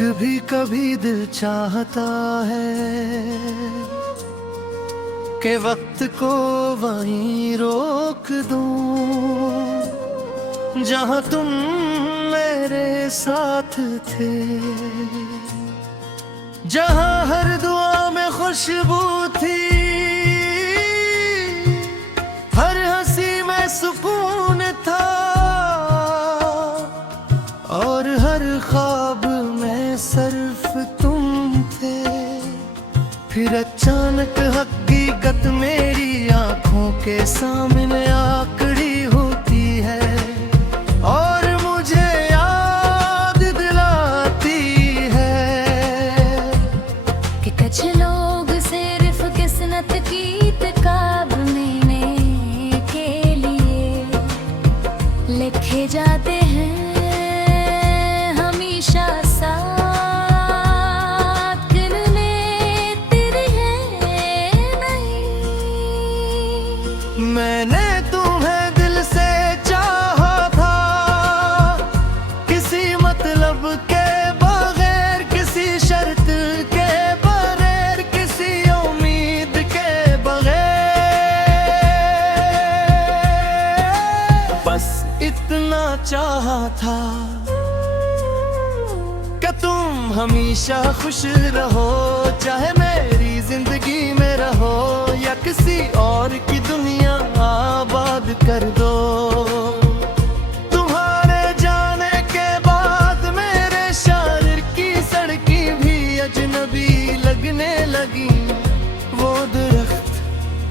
भी कभी दिल चाहता है कि वक्त को वहीं रोक दूं जहां तुम मेरे साथ थे, जहां हर दुआ में खुशबू थी, हर हंसी में सुकून था और हर ख्वाब में सिर्फ तुम थे। फिर अचानक हकीकत मेरी आंखों के सामने आकड़ी होती है और मुझे याद दिलाती है कि कुछ लोग सिर्फ किस्मत की किताब में के लिए लिखे जाते हैं, हमेशा साथ दिल में तेरे हैं नहीं। मैंने तुम्हें दिल से चाहा था, किसी मतलब के बगैर, किसी शर्त के बगैर, किसी उम्मीद के बगैर। बस इतना चाहा था कि तुम हमेशा खुश रहो, चाहे मेरी जिंदगी में रहो या किसी और की दुनिया आबाद कर दो। तुम्हारे जाने के बाद मेरे शायर की सड़की भी अजनबी लगने लगी। वो दरख्त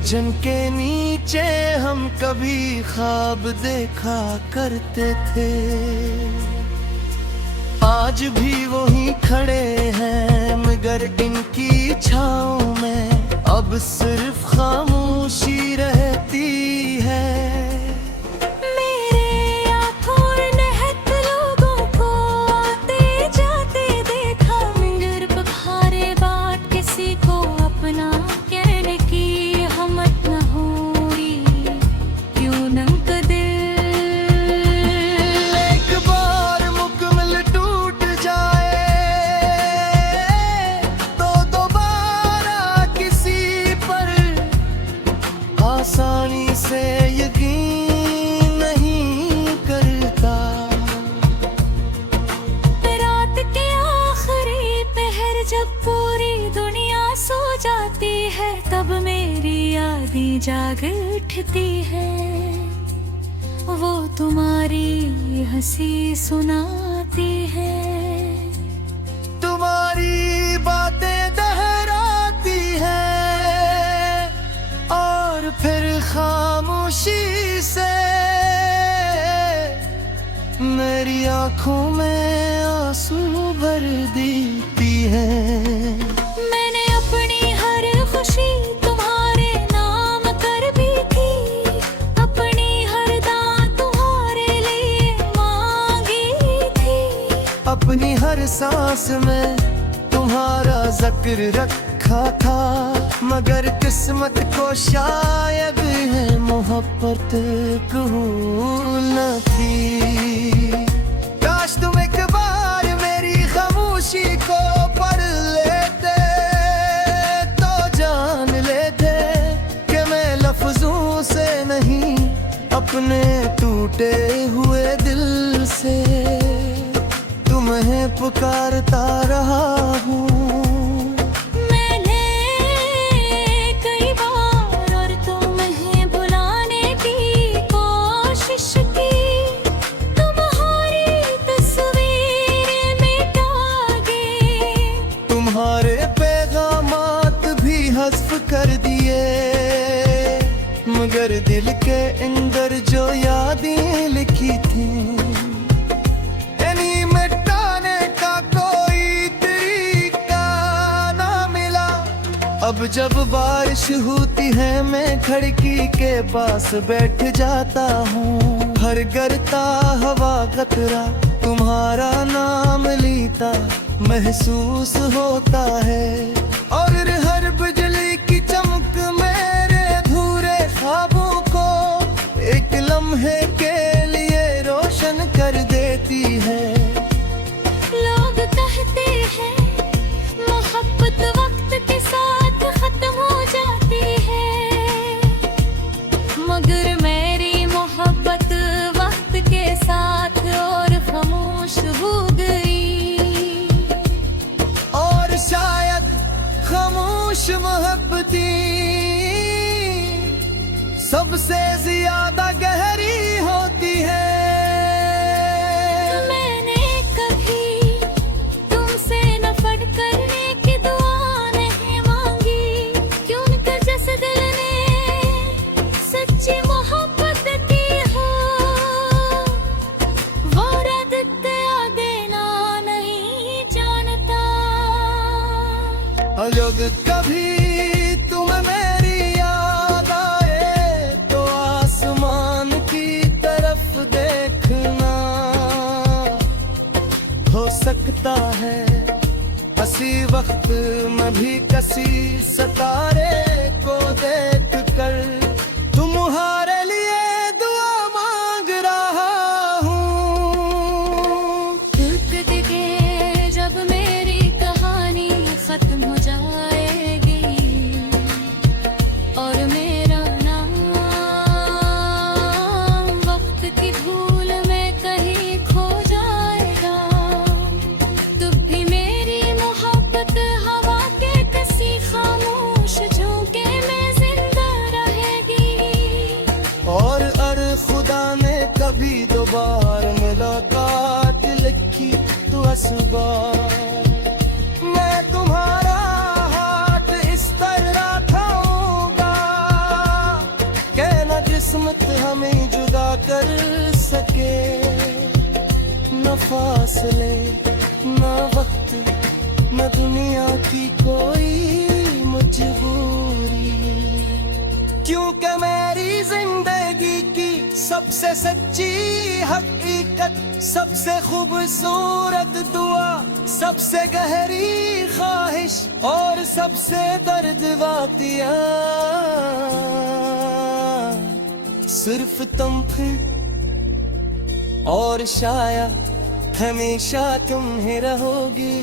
जिनके नीचे हम कभी ख्वाब देखा करते थे, आज भी वही खड़े हैं, मगर इनकी छाँव में अब सिर्फ खामोशी रहती है। मेरे आँखों नहत लोगों को आते जाते देखा, मगर बखारे बात किसी को अपना कहने की हिम्मत न हुई। क्यों नंग दिल एक बार मुकम्मल टूट जाए तो दोबारा किसी पर आसानी से यकीन नहीं करता। रात के आखिरी पहर जब पूरी दुनिया सो जाती है, तब मेरी यादें जाग उठती है। वो तुम्हारी हंसी सुनाती है, तुम्हारी बातें दोहराती है और फिर खामोशी से मेरी आंखों में आंसू भर देती है। मैंने अपनी हर खुशी तुम्हारे नाम कर भी थी, अपनी हर दात तुम्हारे लिए मांगी थी। अपनी हर सांस में तुम्हारा जिक्र रखा था, मगर किस्मत को शायद है मोहब्बत कबूल न थी। काश तुम एक बार मेरी खामोशी को पढ़ लेते तो जान लेते कि मैं लफ्जों से नहीं, अपने टूटे हुए दिल से तुम्हें पुकारता रहा हूँ। मैंने कई बार और तुम्हें बुलाने की कोशिश की, तुम्हारी तस्वीर मिटा गई, तुम्हारे पैगामात भी हज़्फ कर दिए, मगर दिल के अंदर जो यादें लिखी थी इन्हीं मिटाने का कोई तरीका ना मिला। अब जब बारिश होती है मैं खिड़की के पास बैठ जाता हूँ, हर गिरता हवा कतरा तुम्हारा नाम लेता महसूस होता है, और हर बिजली की चमक मेरे अधूरे ख्वाबों को एक लम्हे के लिए रोशन कर देती है। लोग कहते खामोश मोहब्बती सबसे ज्यादा गहरी होती है। मैंने कभी तुमसे नफरत करने की दुआ नहीं मांगी, क्योंकि जैसे दिल ने सच्ची मोहब्बत की हो, वो रद्द देना नहीं जानता। जब कभी तुम्हें मेरी याद आए तो आसमान की तरफ देखना। हो सकता है हंसी वक्त में भी कसी सितारे को देख कर तुम्हारे लिए दुआ मांग रहा हूँ। एक दिखे जब मेरी कहानी खत्म हो जाएगी और मेरा नाम वक्त की धूल में कहीं खो जाएगा, तब भी मेरी मोहब्बत हवा के किसी खामोश झोंके में जिंदा रहेगी। और अरे खुदा ने कभी दोबारा मुलाकात लिखी तो असबार मैं तुम्हारा हाथ इस तरह थाऊंगा, कहना किस्मत हमें जुदा कर सके। न फासले न वक्त न दुनिया की कोई मजबूरी, क्योंकि मेरी जिंदगी की सबसे सच्ची हकीकत, सबसे खूबसूरत दुआ, सबसे गहरी ख्वाहिश और सबसे दर्द वातिया सिर्फ तुम थे और शायद हमेशा तुम ही रहोगी।